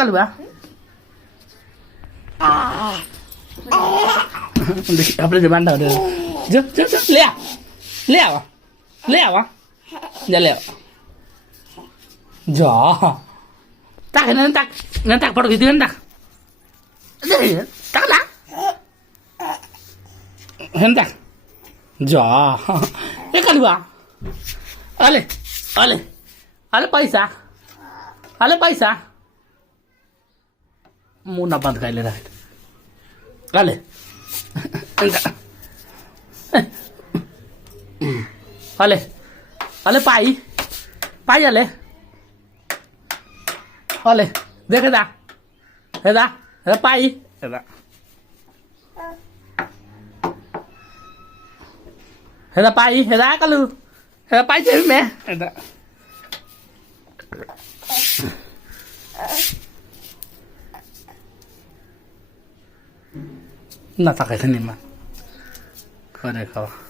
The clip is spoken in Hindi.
কালুয়া দেখি আপনি যে বান্ডা ওদের যা যা যা ले आवा जा ले जा tak nên tak pergi dengan tak tak lah hendak ja kalua ale paisa मुंह बंद कर ले रहा है अले पाई अले देख पाई पाई कलू पाई चाहिए मैं ना था कैसे नहीं मैं करे खाओ